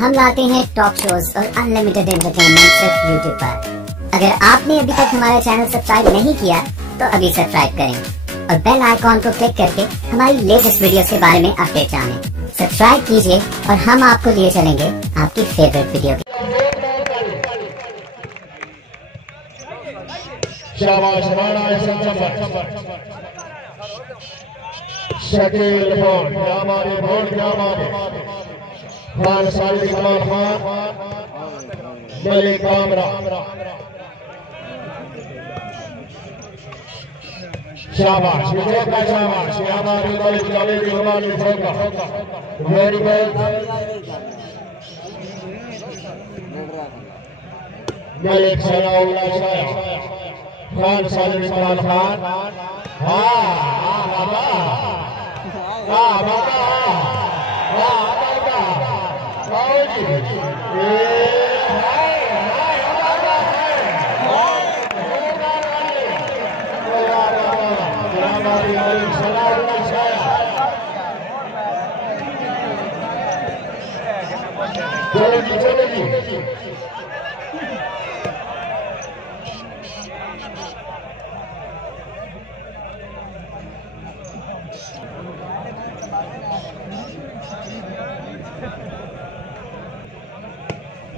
हम लाते हैं talk shows और अनलिमिटेड एंटरटेनमेंट सिर्फ यूट्यूब पर। अगर आपने अभी तक हमारा चैनल सब्सक्राइब नहीं किया तो अभी सब्सक्राइब करें और बेल आइकॉन को क्लिक करके हमारी लेटेस्ट वीडियोस के बारे में अपडेट जानें। सब्सक्राइब कीजिए और हम आपको लिए चलेंगे आपकी फेवरेट वीडियो। शकील बोल क्या मारे बोल क्या मारे खान साजिद कमाल खान मलिक कामरा शाबाश विजय का शाबाश क्या मारे मलिक जावेद हमारी ठोका वेरी गुड मलिक सनाउल्लाह शाह खान साजिद कमाल खान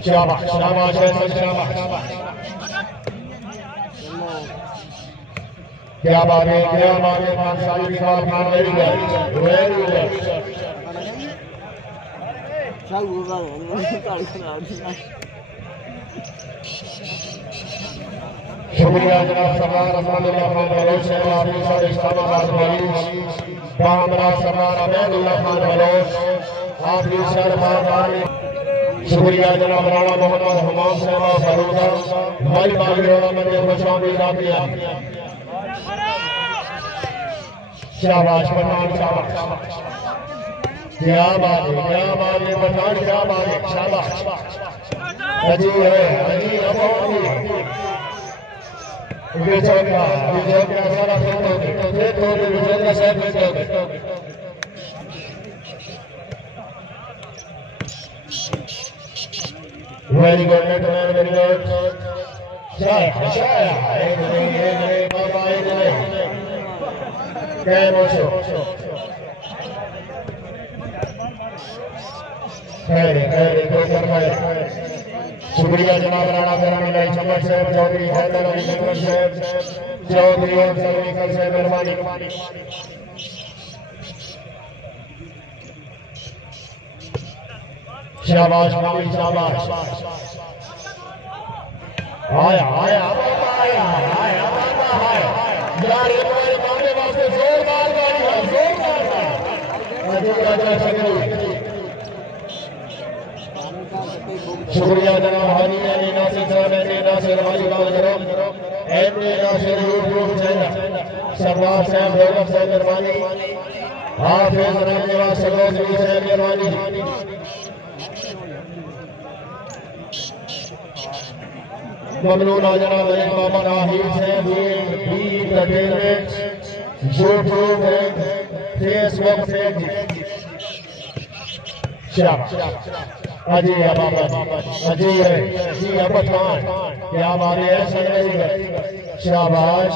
शाबाश शाबाश शाबाश क्या बात है खान साजिद कमाल खान वेरी गुड शुक्रिया जनाब सरदार अहमदुल्लाह खान बलोच साहब सारे इस्लामाबाद वाली कामरा सरदार अहमदुल्लाह खान बलोच आपकी सरदार शुक्रिया जनाब राणा मोहम्मद हमाम साहब फरूका भाई बागरोड़ा में खुशामदी किया शाबाश पठान शाबाश क्या बात है पठान क्या बात है शाबाश अजीब है अजीब विजय का सारा विजय का साथ वेरी गुड वेरी गुड शुक्रिया जनाब राणा तेरा चम्मच साहब चौधरी हैदर अली साहब चौधरी और सर्विकल से मेहरबानी शाबाश मामी शाबाश आया आया आया आया यार एक बार मामले वास्ते जोरदार गाड़ी है जोरदार शुक्रिया जनाब हाजी अली नासिर साहब ने नासिर वाली बात करो एमए नासिर यूट्यूब चैनल सरदार साहब डेवलप साहब मेहरबानी हाफिज रहमान सरोज भी साहब मेहरबानी ममनून जनाब बाबा राहील साहब भी एंटरटेनमेंट यूट्यूब फेसबुक से शाबाश अजय बाबा अजय जी पठान क्या बात है शाबाश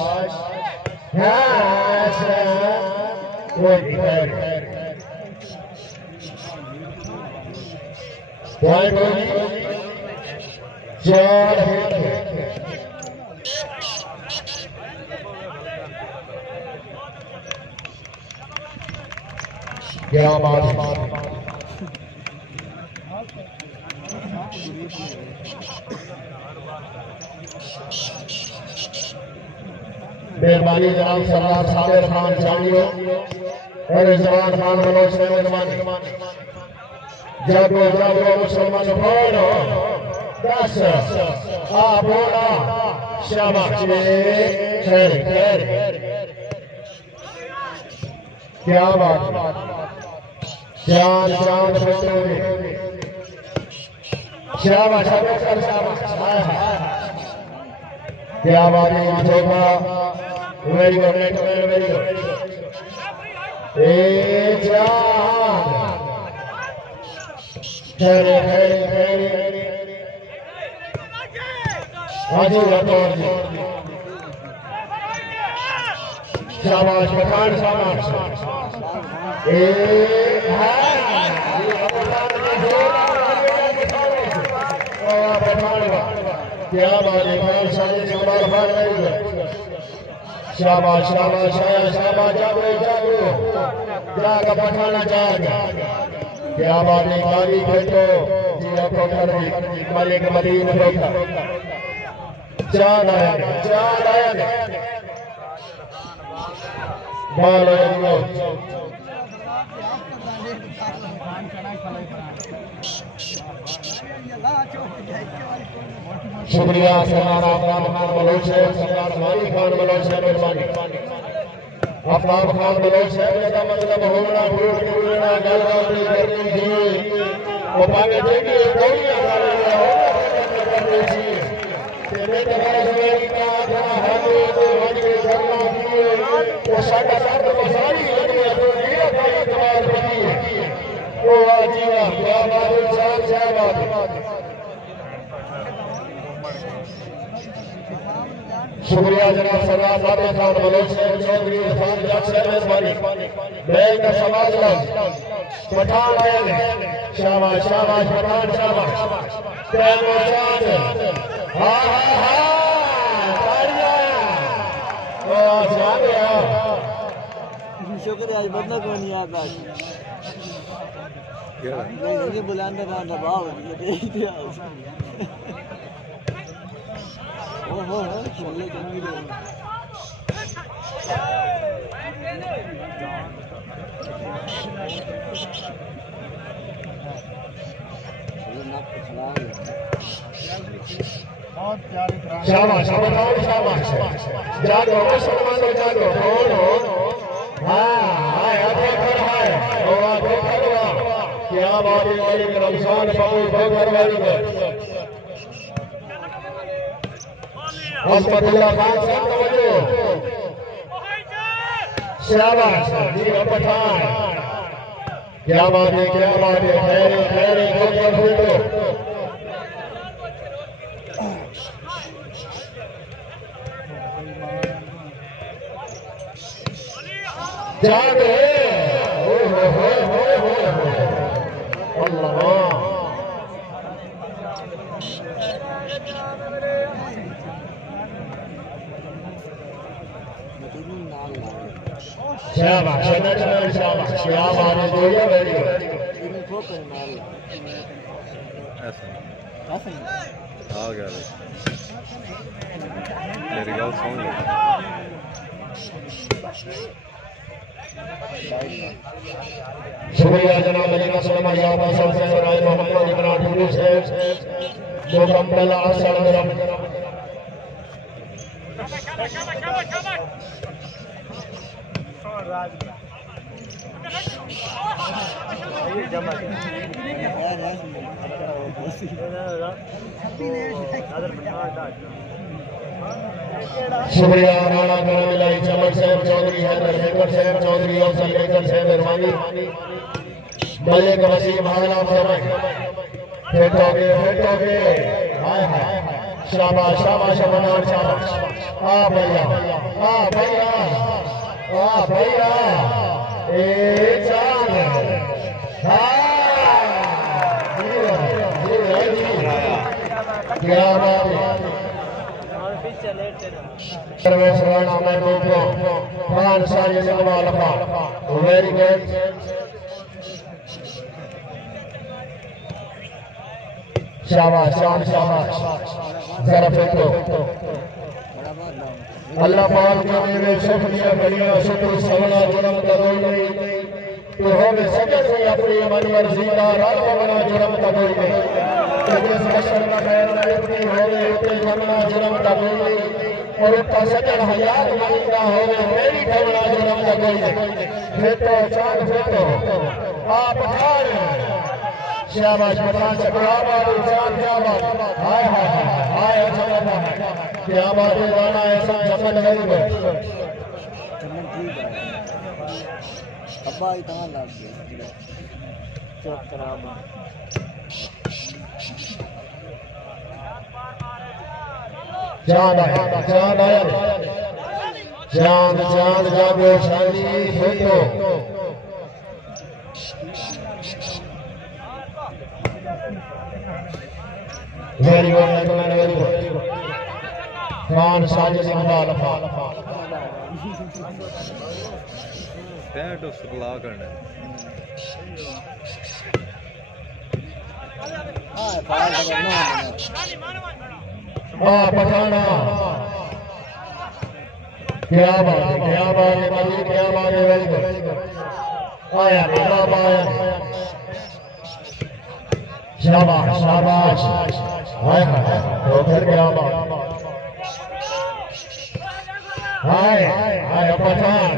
क्या बात मेहरबानी जनाब सरदार साबिर खान चाहिए और जवान खान बलोच ने मेहरबानी जागो जागो मुसलमान भाइयों 10 बोला शाबाश खैर खैर क्या बात चांद चांद शाबाश क्या बात है धोखा वेरी गुड खैरे खैरे खैरे हाजी रतौर जी शाबाश पठान शाबाश क्या बात है शाबाश शाबाश शाबाश जागो जागो जागा पठाना जागा क्या बात है गाड़ी खेलो जिया को कर मलिक मदीन रोका चांद आया बाल शुक्रिया सरदार अफताब खान बलोच है सरदार मानी खान बलोच है मेहरबानी अफताब खान बलोच है का मतलब होना भूलना गलती करनी थी वो पागे देंगे गोलियां करनी थी तेरे तबाज में का था हमें तो हमें करना थी वो साका साथ मसाली लगी तो नीरा का तबाज बनी वो आजीवा क्या बात क्या बात शुक्रिया जनाब सरदार साबिर खान बलोच चौधरी इरफान जट से मेजबानी बैल का समाज पठान आए शाबाश शाबाश पठान शाबाश चांद हाँ हाँ हाँ शुक्रिया आज बदला कौन याद आज ये बुलाने का दबाव ओहो चले जंगी दे शाबाश शाबाश शाबाश जागो मुसलमानो जागो बोलो हाँ क्या बात है मालिक रमजान बाबू भगवान हस्मतुल्लाह खान साहब तवज्जो शाबाश जी पठान क्या बात है खैर खैर जागे अल्लाह शाबाश शाबाश क्या बात है जो ये वेरी गुड ऐसा आ गया मेरी गल सुन लो शुक्रिया जनाब मदीना सलमा याबा सबसे राय मोहम्मद इब्राहिम टूलू से मुकम्मल असर मेरा शुक्रिया राणा करमिलाई चमक साहब चौधरी हैदर हैदर साहब चौधरी अफजल हैदर साहब मेहरबानी मलिक वसीम हाला फरमाए फेटोगे हाय हाय शाबाश शाबाश मनार शाबाश आ भैया ए चांद क्या बात है सर्वेश्वराणा में रूपो प्राण सारी जगवाल का वेरी गुड शाबाश शाबाश जरा फेंको अल्लाह पाक ने मेरे शुक्रिया करिया शुक्र सवना जुर्म का कोई नहीं तो होवे सके से अपनी मन मर्जी का रात बना जुर्म का कोई नहीं तो जिस बशर का खैर अपनी होवे उते बनना जुर्म का कोई नहीं और उसका सके हयात मांगना होवे मेरी ठगना जुर्म का कोई नहीं फेंको चांद फेंको आप ठाड़ शाबाश पठान से क्या बात है चांद क्या बात हाय हाय हाय अच्छा बात है क्या बात है गाना ऐसा चमन वेरी गुड अब्बा इतना लाग गया चेक करा चांद आया चांद चांद जागो शादी photo very good very good Khan Sajid मुखालफा बैट उस ला करना पठाना क्या बात है मजीद क्या बात है वेरी गुड आया आया शाबाश शाबाश हाय हाय तो फिर क्या बात हाय हाय पठान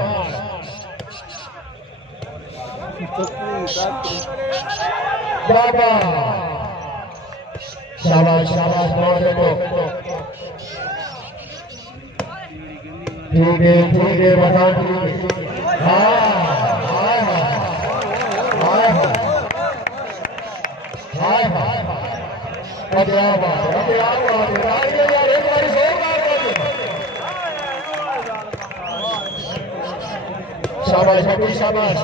बाबा शाबाश शाबाश बहुत ठीक है बता हाँ हाय हाय हाय हाय हाय क्या बात शाबाश शाबाश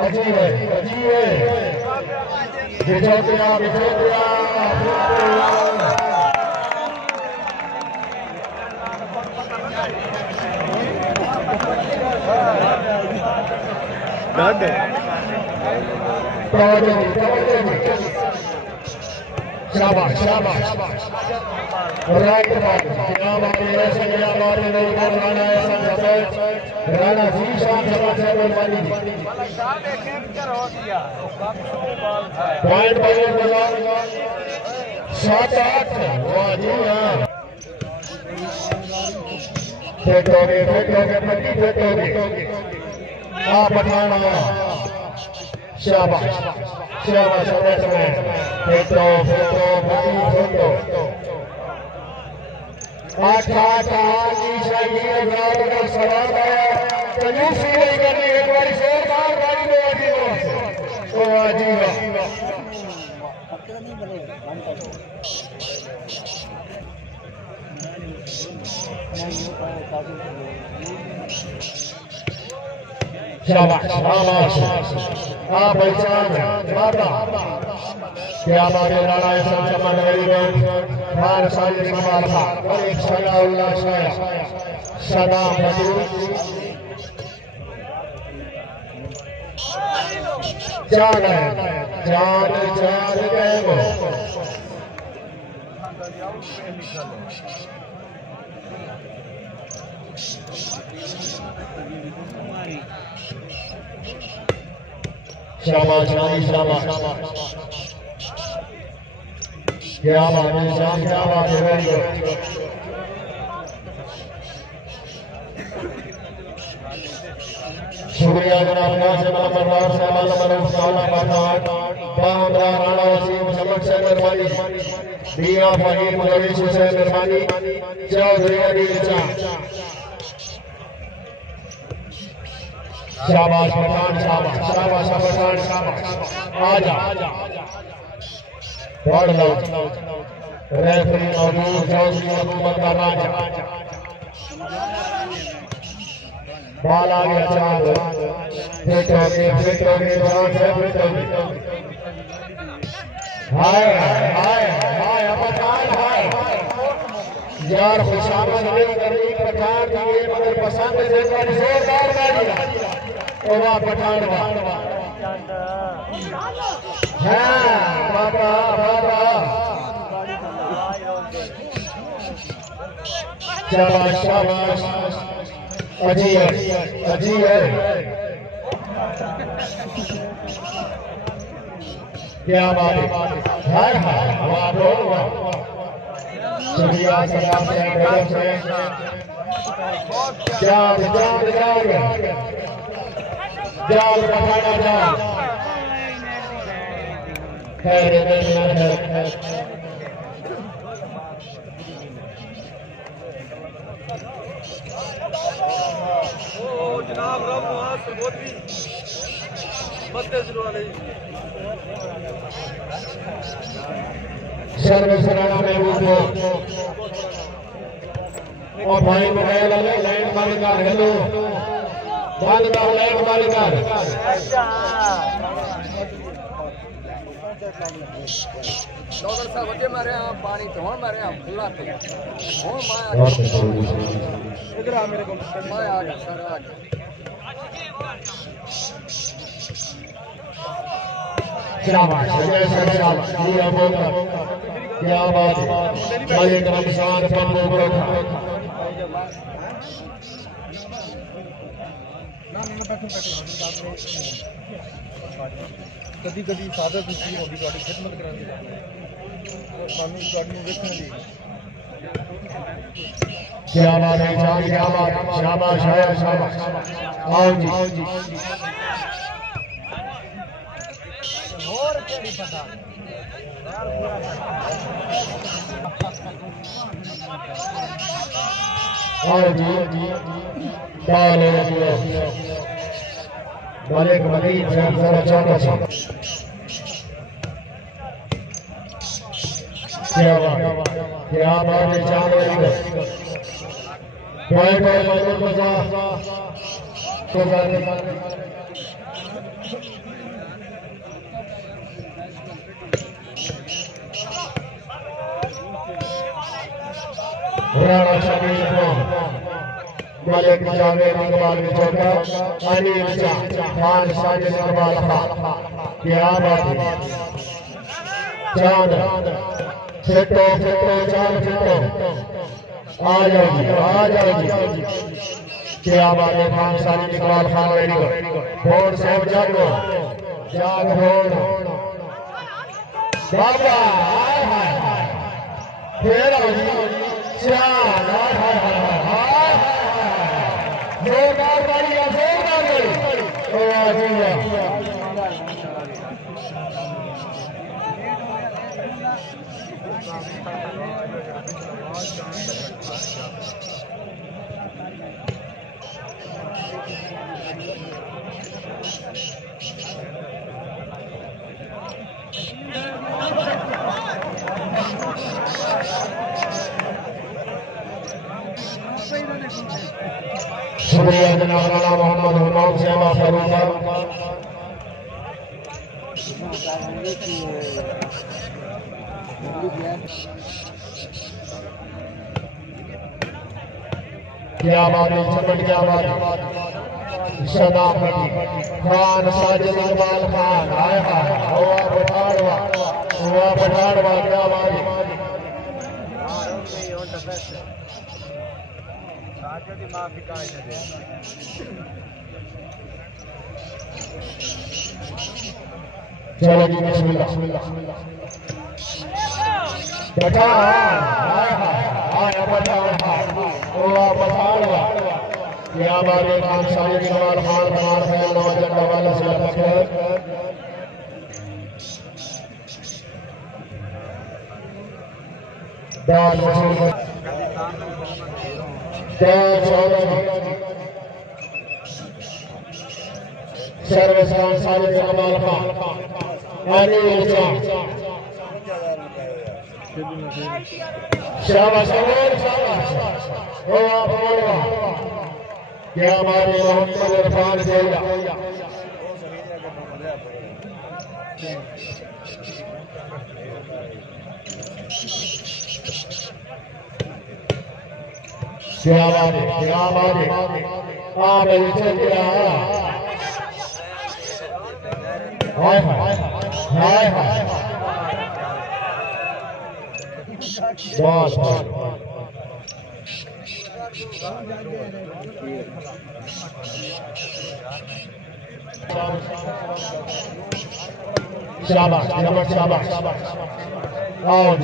अजीब है बिछोतिया शाबाश शाबाश राइट बात क्या बात है ऐसे क्या बात है नहीं कर राणा ऐसा राणा जी शाम से मेहरबानी पॉइंट बॉलर बजा 7-8 वाह जी हां फेंकोगे आप पठाना शाबाश शाबाश शाबाश फेंको आठ चाहिए सवाल है कंजूसी नहीं करनी एक बार जोरदार गाड़ी में शाबाश शाबाश आप पहचान बाबा क्या बात है राणा ऐसा चमन गरीब खान साजिद मुखालफा और एक सलाउल्लाह शाया सदाम बदू चांद गए वो शाबाश शाबाश क्या बात है शान क्या बात है वेरी गुड शुक्रिया जनाब नासिर नंबर साहब नंबर साला बात बांद्रा राणा वसीम समझ से मेहरबानी दिया फकीर मुदरिस से मेहरबानी चौधरी अली चा शाबाश पठान शाबाश शाबाश पठान शाबाश आजा पढ़ लो रेफरी मौजूद चौधरी हुकूमत का राजा बाल आ गया चांद फेंकोगे हाय हाय हाय पठान हाय यार खुशामद नहीं करनी पठान की ये मगर पसंद है जोरदार गाड़ी ओ वाह पठान हाँ बाबा शाबाश शाबाश अजीब क्या बात है हर शुक्रिया सलाम से जाल पठाना जाल खैर जनाब रब नवाज सरबोतरी मस्ते शुरू वाले सर्विस राणा महबूब और भाई मकमल लाइन मालिकार हेलो बंद कर लाइन मालिकार डॉक्टर साहब वटे मारे आप पानी तो मारे आप खुला तो माया इधर आ मेरे को माया आ गया सर आ गया शाबाश शाबाश पूरा बोल क्या बात है भाई रमजान पंद्रह बड़ा कभी कभी सादा दूसरी होगी गाड़ी खिदमत करानी और सानू गाड़ी में देखने दी क्या बात है चांद क्या बात शाबाश आया शाबाश आओ जी और केड़ी पता आओ जी डाले मलिक मदीन से जरा चाहता था क्या बात है चांद भाई भाई मदद बजा तो राणा शरीफ मलिक जावेद इकबाल में चौथा अनिल खान साजिद इकबाल खान क्या बात है चांद फिटो फिटो चांद फिटो आ जाओ जी क्या बात है Khan Sajid Iqbal Khan very good board साहब जाग बाबा फिर चांद जोरदार बारी शुक्रिया जनाब राणा मोहम्मद हुमायूं साहब फारूक क्या बात है चमन क्या बात शनाब खान साजिद इकबाल खान आया हुआ पठाड़वा क्या बात है चलो जी बिस्मिल्लाह आया पठाड़वा क्या बात है खान साजिद इकबाल खान खान खयाल नवाजन वाला से दाल मसूर सर्विस खान साजिद इकबाल खान अनिल शाबाश क्या हमारे मोहम्मद इरफान जेला क्या बात है आप चल गया हाय बस शाबाश आओ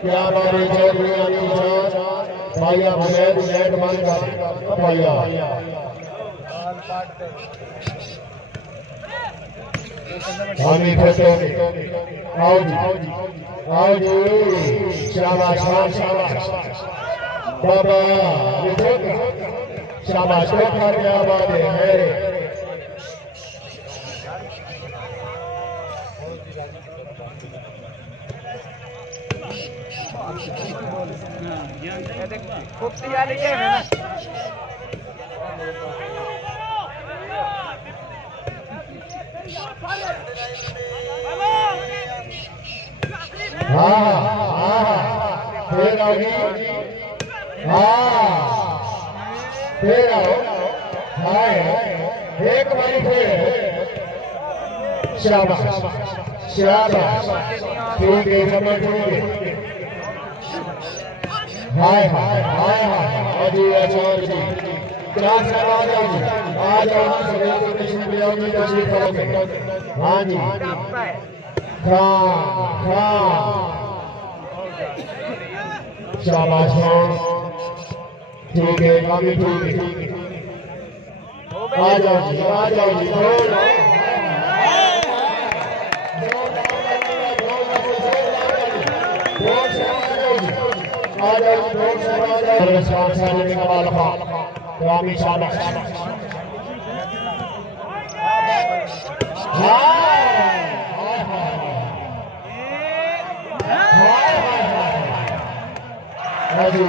क्या बारी भैया भैया नेट बंद कर भैया हामी फेंकोगे आओ जी शाबाश शाबाश बाबा शाबाश क्या बात है फिर आओगी फिर आओ एक बारी फिर शाबाश शाबाश ठीक है समझ हाय हाय हाय हाय अजी आचार्य जी क्लास आ जाओ सभी तशरीफ रखें हाँ जी शाबाश ठीक है काफी ठीक है आ जाओ जी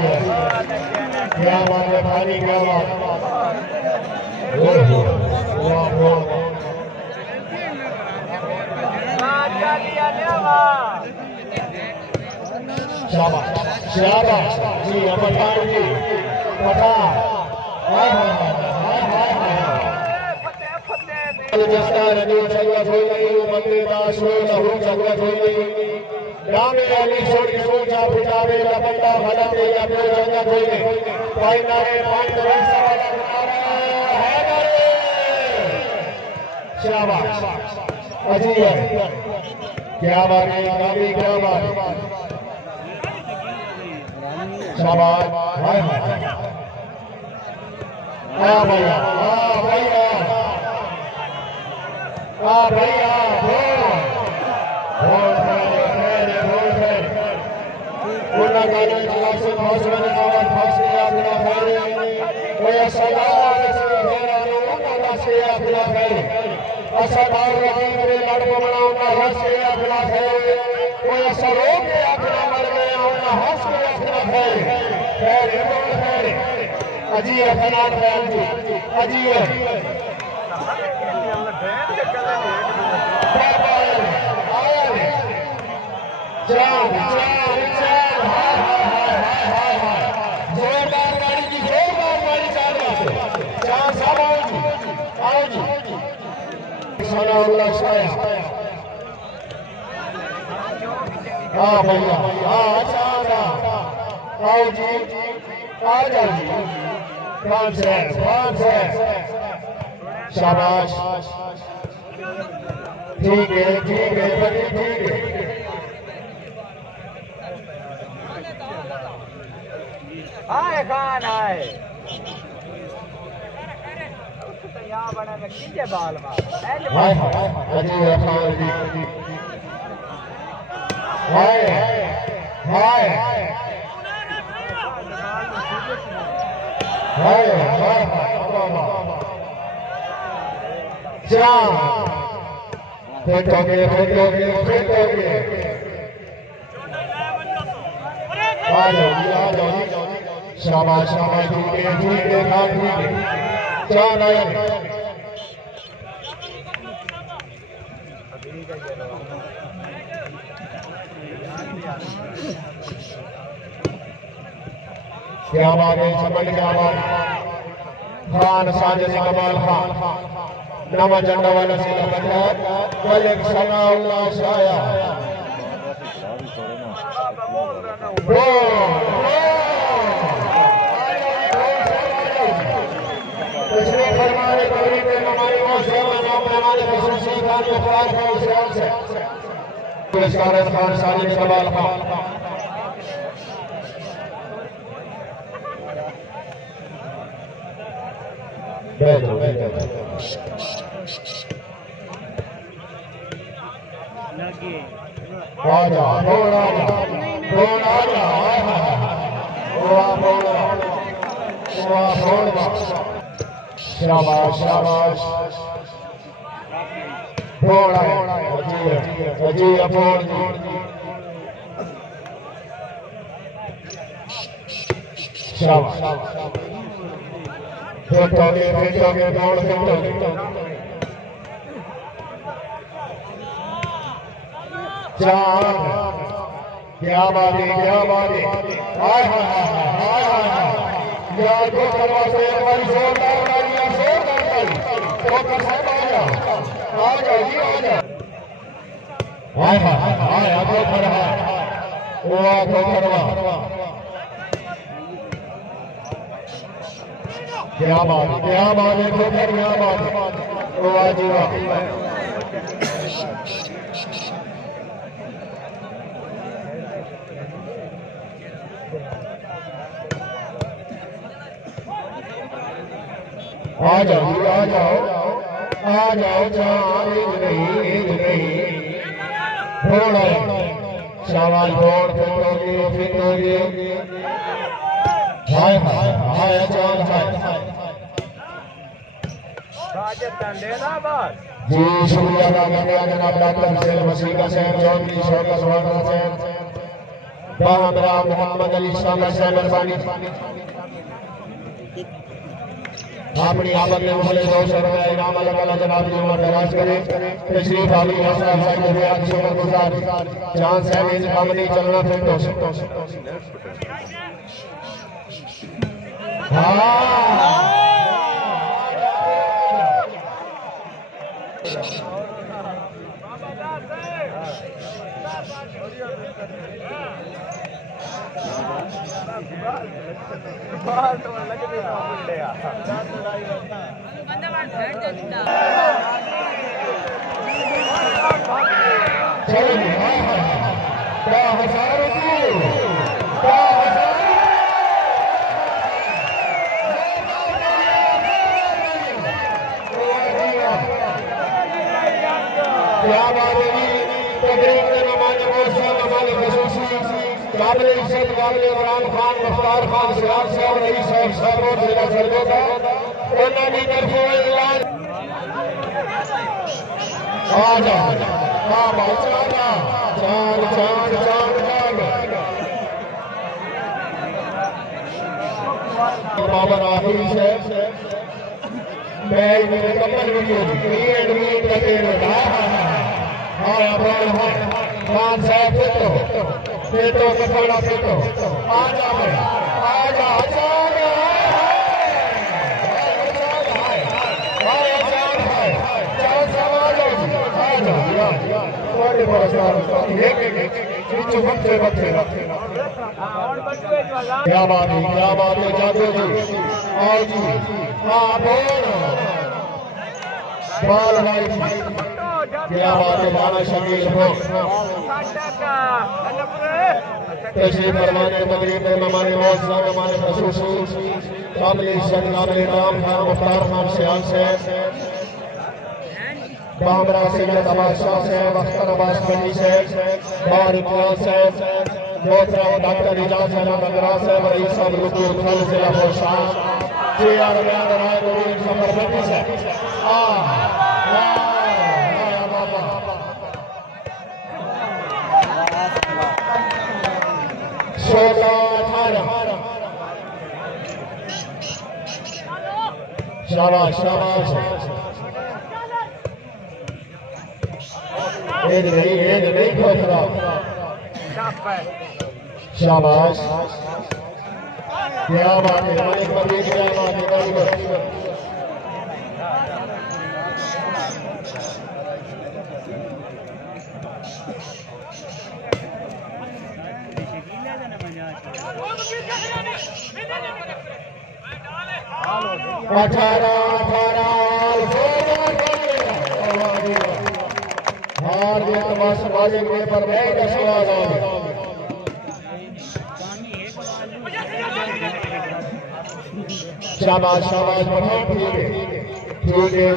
क्या बात है भाई क्या बात शाबाश शाबाश जी पठान जी पठान जस्तार जो जगत हो गई मंदिर दास हो लहू जगत हो गई रामे अली छोटी सोचा फुटावे लपटा भलते या प्यो जगत हो गई पाई नारे पाई तरह सवाल है नारे शाबाश अजी क्या बात है काफी क्या बात शाबाश हाय हाय भैया भैया अजी फनान बयान जी अजी चांद जोरदार गाड़ी की जोरदार गाड़ी चांद साहब आओ जी सनाउल्लाह शाया हाँ भैया हाँ चांद आओ जी आ जाओ जी पाँच है शाबाश ठीक है ठीक है आए खान आए यहाँ बने में कीजिए बाल मार हाय अजी खान जी हाय हाय हाय जा फेंकोगे आ जाओ शाबाश शाबाश ठीक है चांद आया क्या बात है समझ क्या बात खान साजिद कमाल खान नवा झंडा वाला से मलिक सनाउल्लाह शाया खान साजिद कमाल खान आजा बोल आजा बोल आजा वाह बोल शाबाश शाबाश बोल अजी बोल शाबाश फेंकोगे बोल फेंकोगे चांद क्या बात है हाय हाय हाय हाय यार को करवा से हमारी जोरदार तालियां तो कर सकता है आ जाओ जी आ जाओ हाय हाय हाय आपको करवा वो आपको करवा क्या बात है क्या बात है वो आज आ जाओ चांद नहीं थोड़ा शाबाश बोल फेंकोगे हाय हाय हाय चांद हाय साजद लेना बस जी शुक्रिया अदा करते हैं जनाब डॉक्टर हुसैन मसीह का साहब चौधरी शौकत वाला साहब बाहमरा मोहम्मद अली शामिल साहब मेहरबानी अपनी आमद में मुझे 200 रुपए इनाम अल्लाह जनाब की उम्र दराज करे तशरीफ आली हौसला अफजाई के लिए शुक्रगुजार चांद साहब इस काम नहीं चलना फिर तो क्या बात है जादू जी और जी बाल भाई क्या बात है गाना शकील हो तशरीफ फरमाने तकरीब में हमारे मौजूद हमारे खसूस काबिल इज्जत काबिल इनाम खान मुख्तार खान सियाल से बामरा सैयद अब्बास शाह से अख्तर अब्बास बनी से बारिक खान से मोहतरम डॉक्टर इजाज अहमद अगरा से रईस साहब रुकून खान जिला होशान जी आर राय गोविंद नंबर 32 है शाबाश शाबाश नहीं खोखरा शाबाश क्या बात है मालिक मजीद क्या बात है हार ये तमाशा बाजी पर नहीं दशवाज शाबाश शाबाश बहुत ठीक है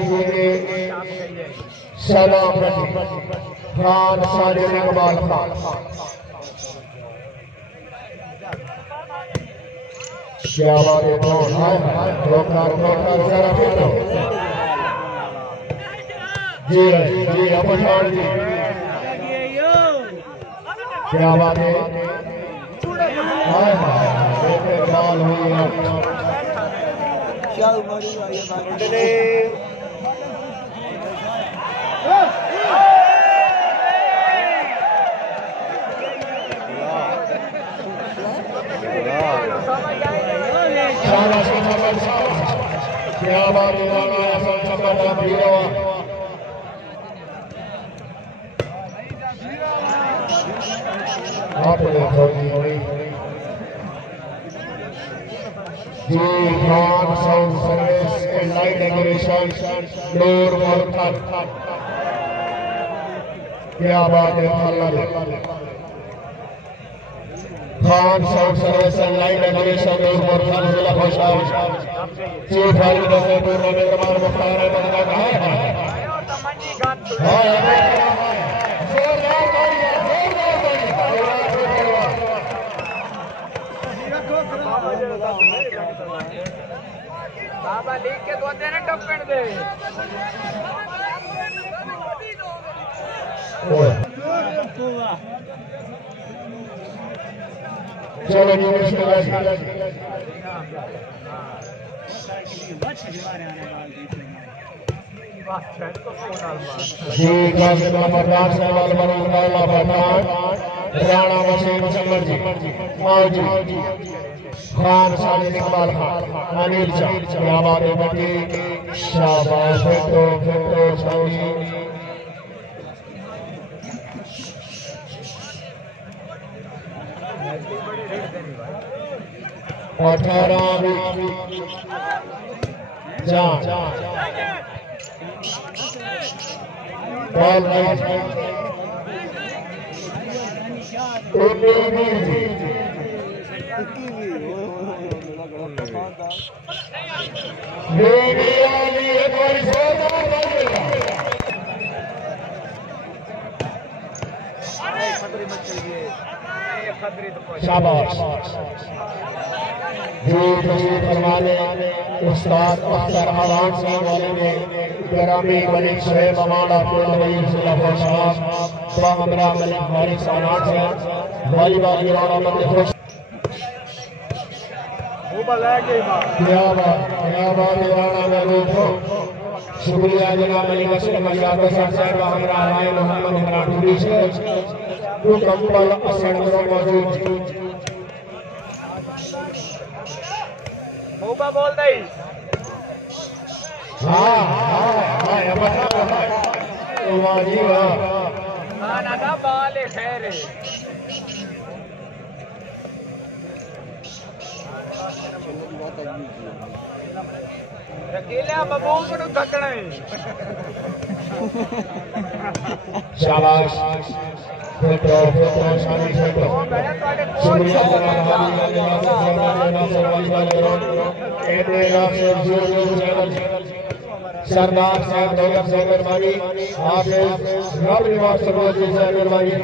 सलाम रखिए खान साजिद इकबाल खान क्या बात है ठोकर जरा फिर जी अपठान जी क्या बात है गाल हुई क्या बात Khan sound service and light decoration Noor Mohammad क्या बात है Khan sound service and light decoration Noor Mohammad जिला खुशहाल चीफ ऑर्गेनाइजर टूर्नामेंट कमाल मुख्तार बाबा लिख के दो देने टप्पण दे चलो राणा वसीम समर जी खान साजिद इकबाल खान अनिल क्या बात है बेटी शाबाश फिटो सही 18 बॉल शाबाश फरमाने उस्ताद अख्तर आवाज से वाले ने ग्रामी मलिक शोएब अमाना हमरा मलिक मालिक सानात है वॉलीबॉल गिराना बंद खुश क्या बात गिराना में रोको शुक्रिया जनाब मलिक असलम अलियाद साहब हमरा राय मोहम्मद हमरा टूरी से मुकम्मल असर मौजूद मोबा बोल दई हां वाह जी वाह खाना दा बाल खैर रकीला बबूम नु थकना है शाबाश फोटो शामिल फोटो शुक्रिया सरदार साहब दौलत से मेहरबानी हाफिज रबी वास्तव से मेहरबानी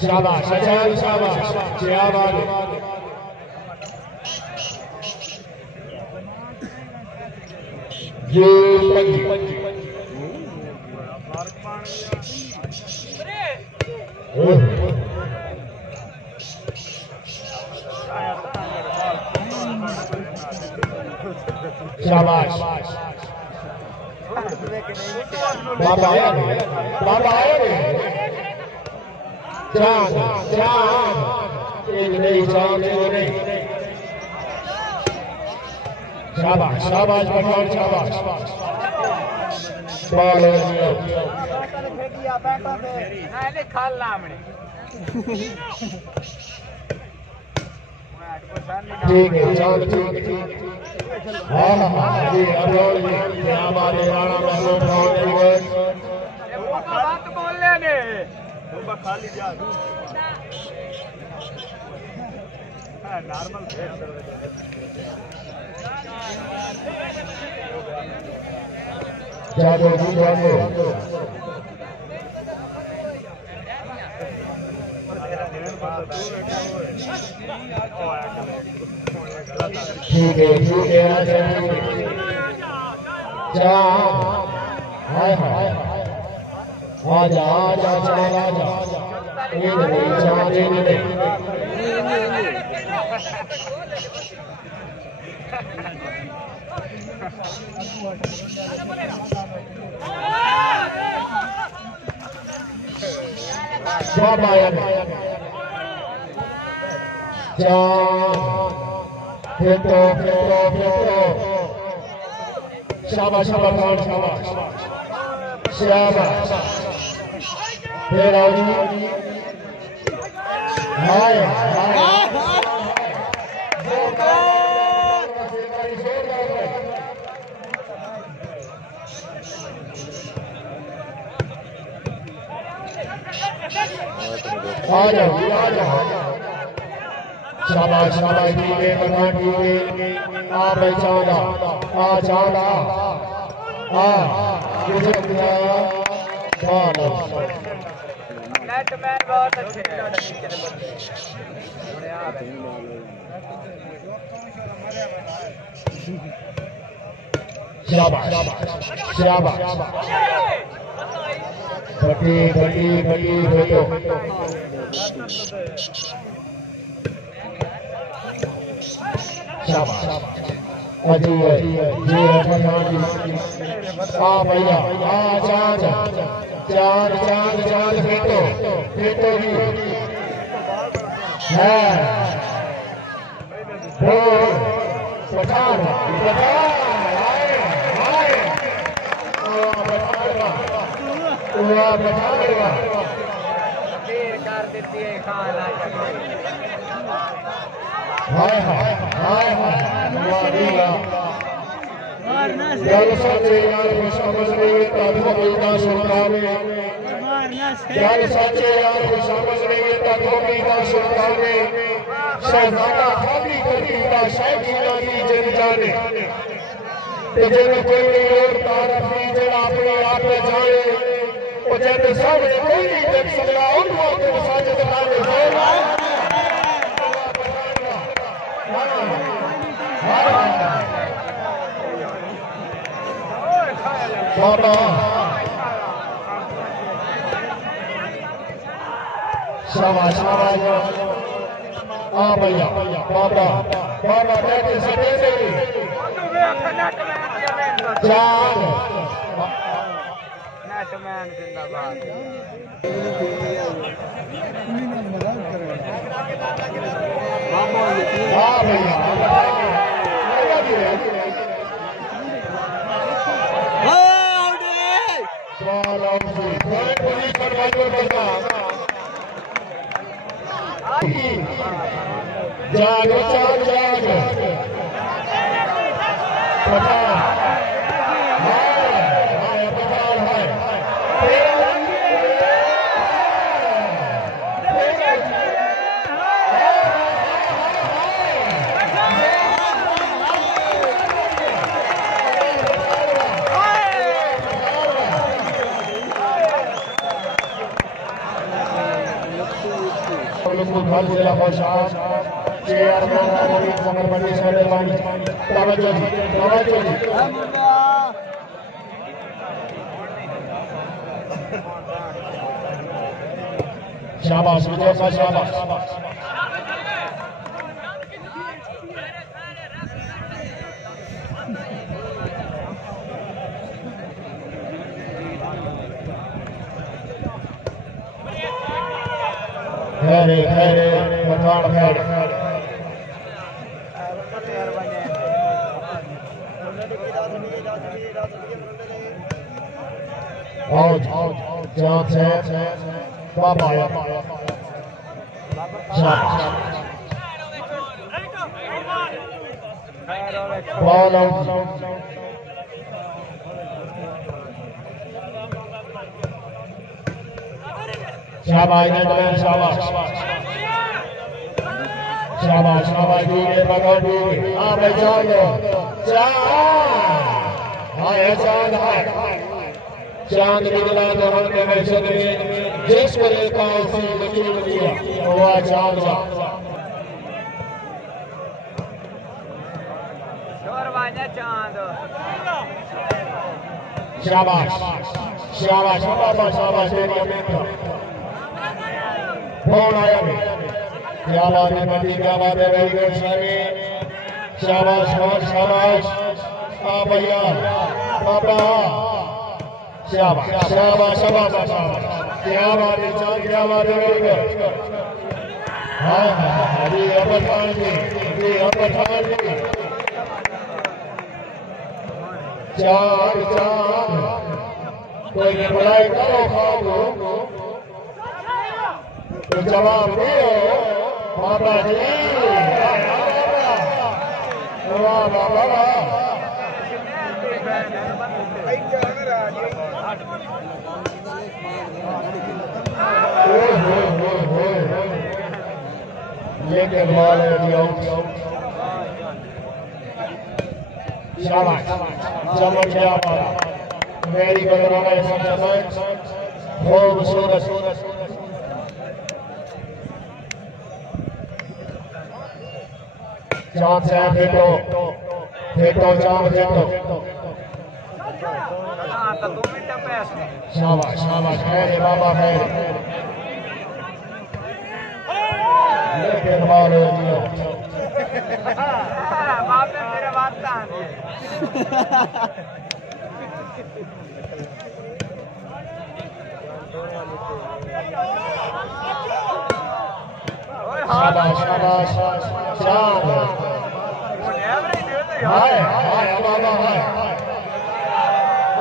शाबाश शाबाश क्या बात है ये शाबाश बाबा आया चांद एक नहीं चांद नहीं शाबाश पठान शाबाश ठीक है चांद हाँ जी अभियोल जी क्या बात है राणा महबूब बात बोल लेने खाली जा नॉर्मल जागो जी जागो ठीक है जा हाय हाय आजा आजा चल आजा ये नहीं चांद नहीं बाबा यार फिर तो शाबाश शाबाश शाबाश फिर आओ जी हाय आ जाओ शाबाश शाबाश ठीक है आ भाई चांदा आ चांदा आ मुझे नेटमैन बहुत अच्छे शाबाश शाबाश बटी बटी बटी बेटो शाबाश अजी जी पठान जी आ भैया आ चांद चांद चांद चांद बेटो बेटो जी है पठान कर देती है खाना हाय हाय हाय यार साचे यार समझ नहीं तब बीता सुनतावे यार साचे यार समझ नहीं तब बीता सुनतावे शहजादा खाली करीदा शैखीना की जिन जाने ते जिन कोई और तारफी जिन अपने आप में जाने वो जब सामने कोई नहीं देख सकता उनको के साजिद नाले बाबा शाबाश शाबाश आ भैया बाबा बाबा बैठे सटे से जान नेटमैन जिंदाबाद हाँ भैया जाग चांद जाग घर जिला प्रशासन चेयरमैन समरबंदी मेहरबानी तवज्जो जी शाबाश विजय का शाबाश खैरे खैरे पठान खैरे आओ जान से बाबा आया शाबाश बॉल आउट शाबाश नेटमैन शाबाश शाबाश शाबाश ठीक है पकड़ ठीक आ भाई चलो है चांद है चांद बिजला दहन में सदमे जिस करे का सी वकील दिया हुआ चांद वा शोरवाजा चांद शाबाश शाबाश शाबाश शाबाश तेरी अमेरिका फोन आया भी क्या बात है मती क्या बात है वेरी गुड शाबाश शाबाश शाबाश आ भैया बाबा शाबाश शाबाश शाबाश शाबाश क्या बात है चांद क्या बात है वेरी गुड हाँ हाँ जी अब ठान जी चार चार कोई ने बुलाई करो खाओ तो जवाब दियो बाबा जी वाह बाबा लेकिन माल शाबाश चमक गया हमारा मेरी बदलाना है खूबसूरत चांद से फेंको फेंको चांद फेंको शाबाश शाबाश खैर बाबा खैर लेकिन माल हो दिया मेरा बात शाबाश शाबाश चांद हाय हाय बाबा हाय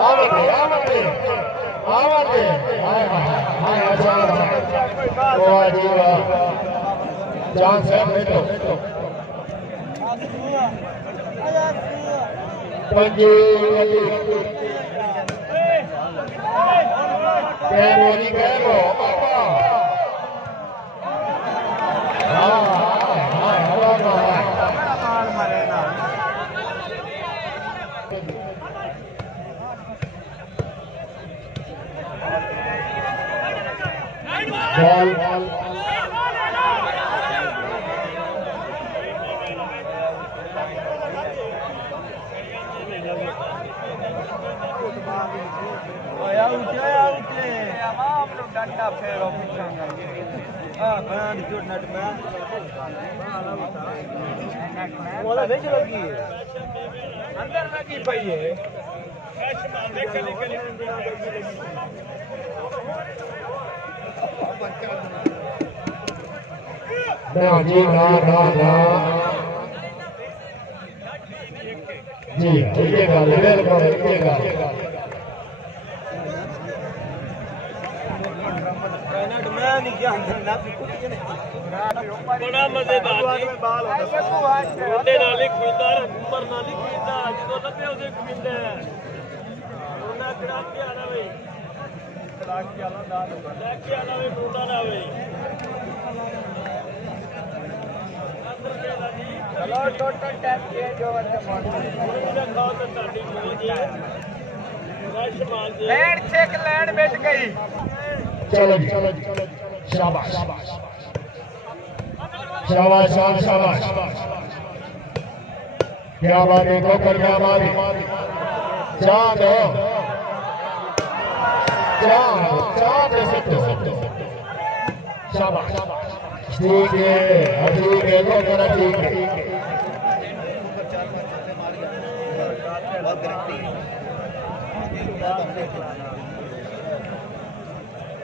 आवते आवते आवते हाय हाय चांद वाह जी वाह चांद से फेंको पंजी कैमोनी कैमो बाबा हाँ हाँ बाबा बॉल डंडा फेरो लगी अंदर लगी पई है जी ना ना ना जी ये गल बिल्कुल ये गल बड़ा मजेदार रोटे नाले खरीदार नंबर नाले खरीदार जो लगे उसे खरीदे रोना खराब के आना भाई खराब के आना दाल होगा के आना भाई रोटा ना भाई चलो टोटल टाइम के जो वर्तमान पूरा खाओ तो साड़ी मिल गई रश मार दे लैंड चेक लैंड बैठ गई चलो जी शाबाश शाबाश शाबाश शाबाश क्या बात है ठोकर क्या बात है चांद चांद चांद शाबाश ठीक है ठोकर ठीक है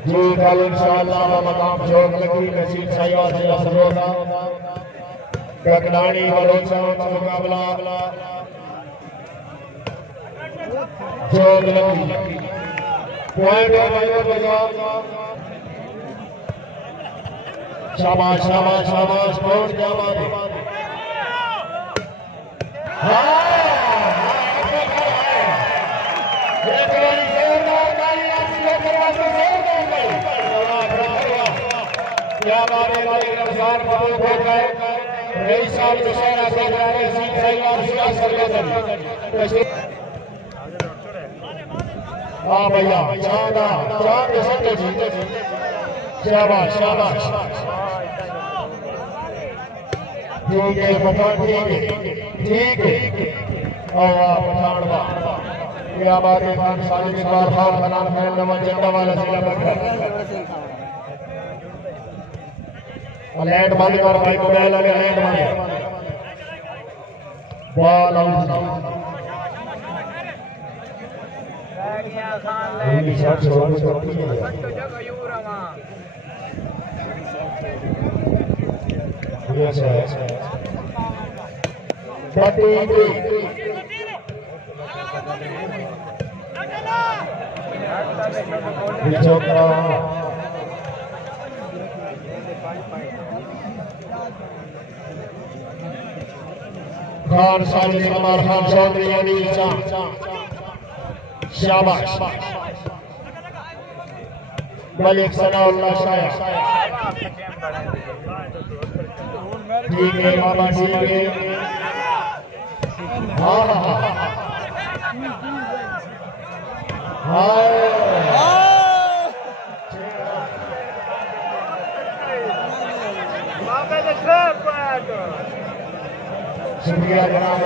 जी कल इंशाअल्लाह मकाम जोग लगी नसीब साहिबा जिला सरोसा ककड़ानी बलोचा का मुकाबला जोग लगी पॉइंट शाबाश शाबाश शाबाश पॉइंट क्या बात है क्या बात है वाले रमजान फूल हो गए रईस साहब दशहरा से गए सीट सही और सियासत हाँ भैया चांद के संग जी शाबाश शाबाश ठीक है पठान ठीक है और पठान क्या बात है खान साजिद इकबाल खान बनान फैन नवा झंडा वाला जिला बगैर लैंड बंद कर भाई मोबाइल वाले लैंड बंद बॉल आउट शॉट छोड़ यस खान साजिद इकबाल खान चौधरी अनिल चांद शाबाश मलिक सनाउल्लाह शाया ठीक है बाबा ठीक है हाँ हाँ शुक्रिया जनाब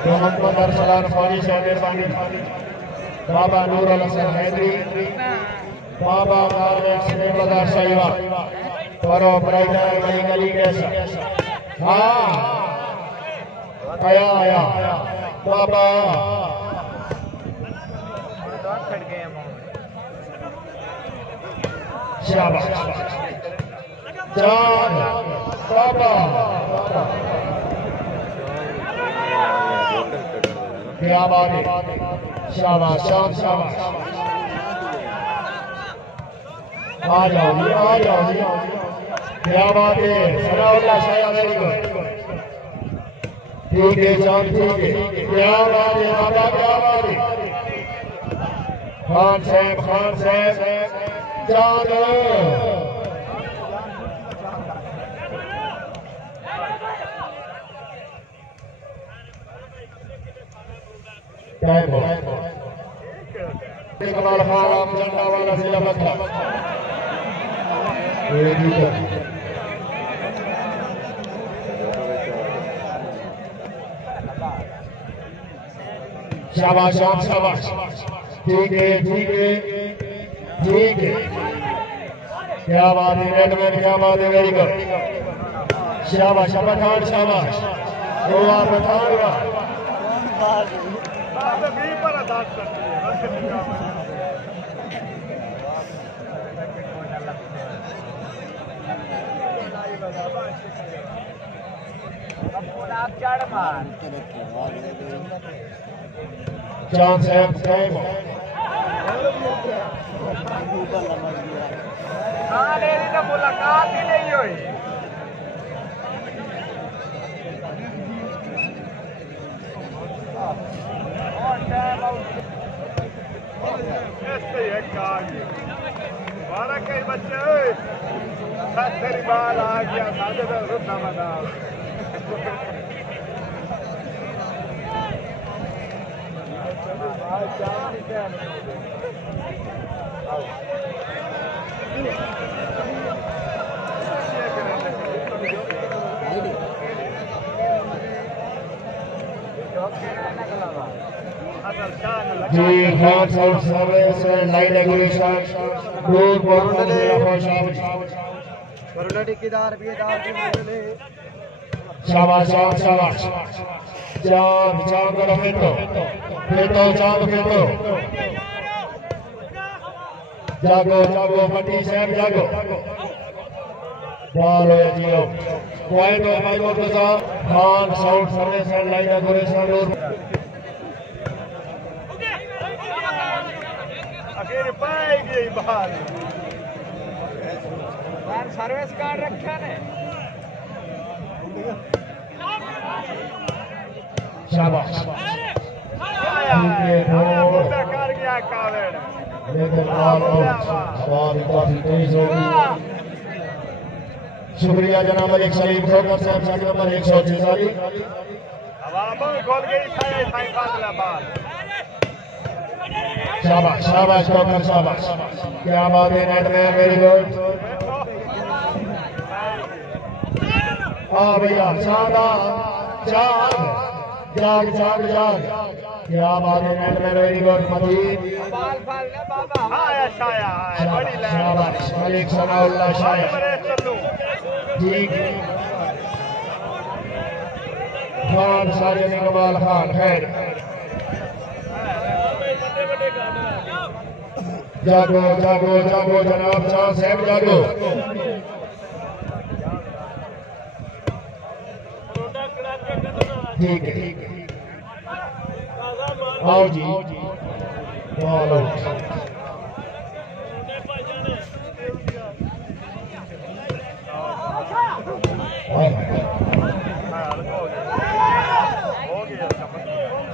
मोहम्मद अरसलान फौजी से मेहरबानी बाबा नूर हसन हैदरी बाबा साहिबा करो ब्राइडर गली गली कैसा हाँ आया आया बाबा शाबाश चांद बाबा क्या बात है शाबाश चांद शाबाश आ जाओ जी क्या बात है सनाउल्लाह शाया वेरी गुड ठीक है चांद ठीक है क्या बात है बाबा क्या बात है खान साहब चांद टाइम हो कमाल खान आप झंडा वाला जिला बगैर शाबाश शाबाश ठीक है क्या बात है रेडमैन क्या बात है वेरी गुड शाबाश पठान शाबाश पठान चांद साहब टाइम मुलाकात ही नहीं हुई बारह कई बच्चे तेरी बाल आ गया साजिद रुकना बता जी खान साहब से लाइन रेगुलेशन दूर ठेकेदार भी शाबाश शाबाश चांद करो फेंको चांद फेंको जागो पट्टी साहब जागो बॉल हो जियो पॉइंट और भाई Murtaza Khan south service and line regulation दूर अकेले पाएगी बाहर सर्विस कार्ड रखा ने शाबाश कर गया कावेड़ लेकिन आवाज काफी तेज होगी शुक्रिया जनाब एक सलीम खोकर साहब साइड नंबर 146 हवा खोल गई साई फासला बाल शाबाश शाबाश डॉक्टर शाबाश क्या बात है नेट में वेरी गुड हाँ भैया शानदार चांद जाग जाग जाग क्या बात है नेट में वेरी गुड मजीद शाबाश मलिक सनाउल्लाह शायद ठीक खान साजिद इकबाल खान खैर जागो जागो जागो जनाब चांद साहब जागो ठीक है आओ जी वाला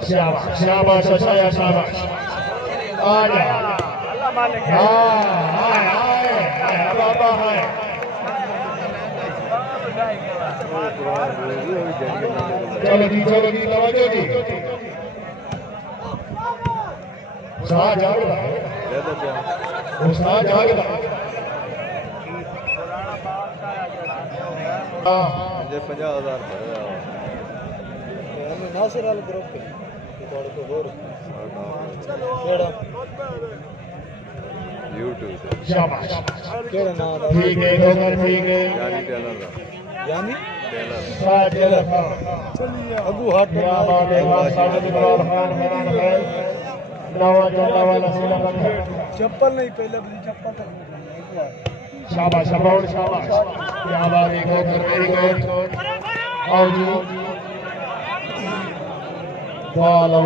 शाबाश शाबाश अच्छा शाबाश आ जा बाबा है चलो जी तवज्जो जी उस्ताद जागदा है उस्ताद जागदा है 50,000 नासिर वाले ग्रुप पे थोड़े को और केड़ा YouTube शाबाश केड़ा नाम ठीक है दोनों ठीक है यानी साजिद चलिए अबू हाथ क्या बात है साजिद इकबाल खान मेरा है नवा चलने वाला सीधा बंद चप्पल नहीं पहले भी चप्पल तक शाबाश शाबाश शाबाश क्या बात है वेरी गुड आओ जी वाला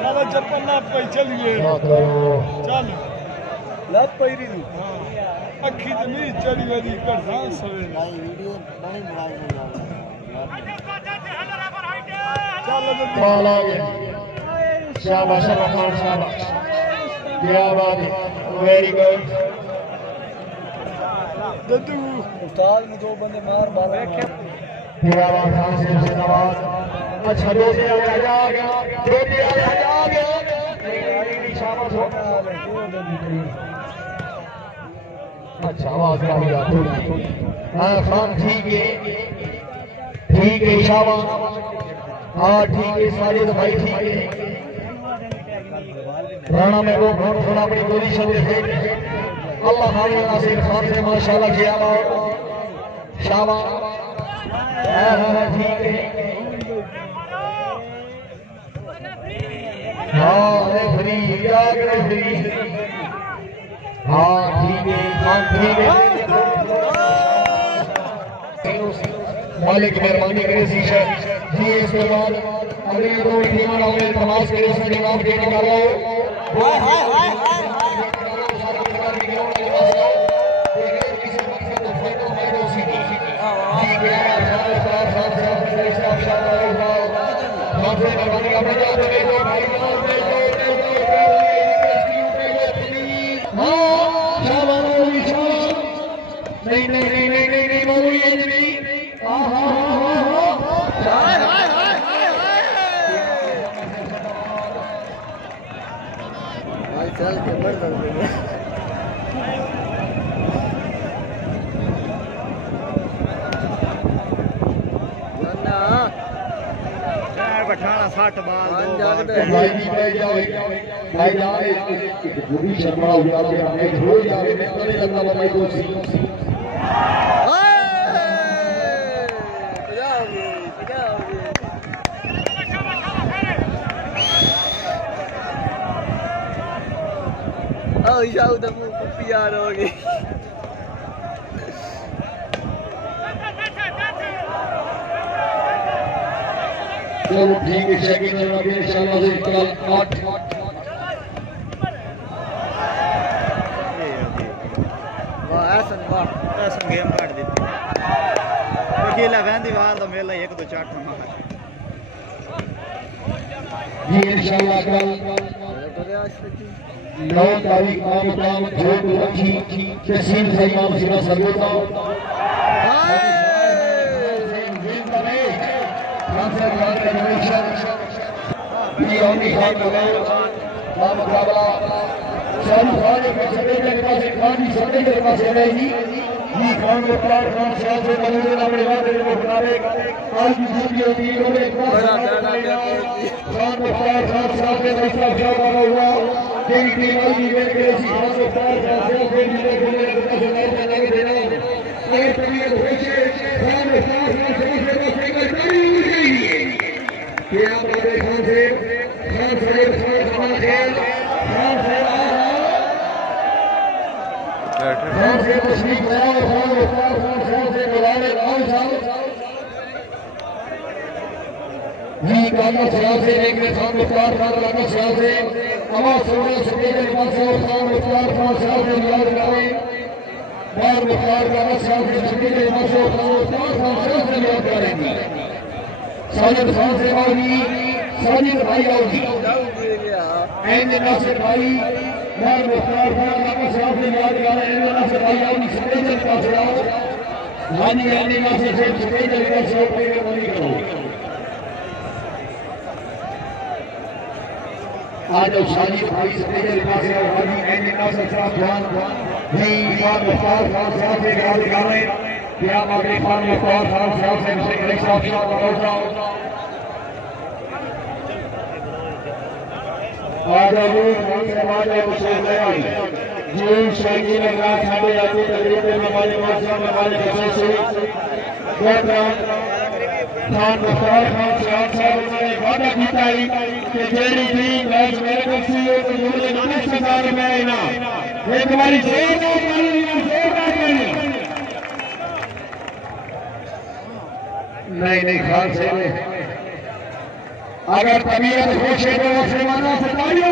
चलो चप्पल ना पे चलिए चल लात पैरी दी अखी तो नहीं चली वाली कर जान सवे वीडियो नहीं बनाई चलो वाला शाबाश शाबाश शाबाश क्या बात है वेरी गुड दद्दू उस्ताद में 2 बंदे मार बाल पूरा खान से नवाज अच्छा दो से आ गया शाबाश अच्छा आवाज आ गया हाँ खान ठीक है शाबाश हाँ ठीक है साजिद भाई ठीक है राणा में वो थोड़ा बड़ी पोजीशन है अल्लाह खान नासिर खान से माशाल्लाह किया शाबाश ठीक है हाँ रेफरी हाँ ठीक है मालिक मेहरबानी करे शीशा जी इसके बाद अगली 2 टीमों ने तमाश करे उसमें जवाब देने वाला है चल के बढ़ देंगे बैठाना 60 बाल भाई पूरी शर्मा हो गया हमें हो जावे नहीं लगता भाई दोस्ती Oh, ya udah mau kepiar lagi. चलो ठीक है सेकंड में अभी इंशाल्लाह से कल 8 वाह ऐसा गेम काट दी अकेला गांधी वार तो मेला 1 2 4 जी इंशाल्लाह कल 9 तारीख मामकाम जो रखी तहसील से इमाम सिरा सरगोदा खान मुख्तार खान साहब से मौजूदा परिवार के मुताबिक आज की जिंदगी होती है खान मुख्तार खान साहब से फैसला क्या बना हुआ तेरी टीम आई इवेंट के लिए खान मुख्तार खान साहब से जिले खुले का समाज करने देना और तबीयत होके खान मुख्तार खान साहब से बस एक ताली होनी चाहिए कि आप राधे खान से खान साहब खान खेल खान साहब खान से तशरीफ लाओ खान मुख्तार खान साहब से बुलाने राहुल साहब जी काका साहब से एक खान मुख्तार खान काका साहब से आवाज सोना सफेद खान साहब खान मुख्तार खान साहब से याद कराए बार मुख्तार काका साहब से सफेद खान साहब खान मुख्तार खान साहब से याद करेंगे साजिद खान से आओगी साजिद भाई आओगी एंड नासिर भाई बार मुख्तार खान काका साहब से याद कराए एंड नासिर भाई आओगी सफेद का साहब हाजी एंड नासिर से सफेद का साहब पे बनी करो आज साजिद भाई सफेद का साहब हाजी एंड नासिर साहब खान भी खान मुख्तार खान साहब से याद कराए क्या मगरी खान मुख्तार खान साहब से मुझे साहब आज समाज जी शाही लगा खाने जाते तकरीब में हमारे हमारे बच्चे से खान मुख्तार खान साहब ने वादा किया कि जेडी भी मैच मेरे को सी तो मुझे 19,000 रुपए इनाम एक हमारी जोरदार नहीं खान से अगर तबीयत होश है तो मुसलमानों से तालियों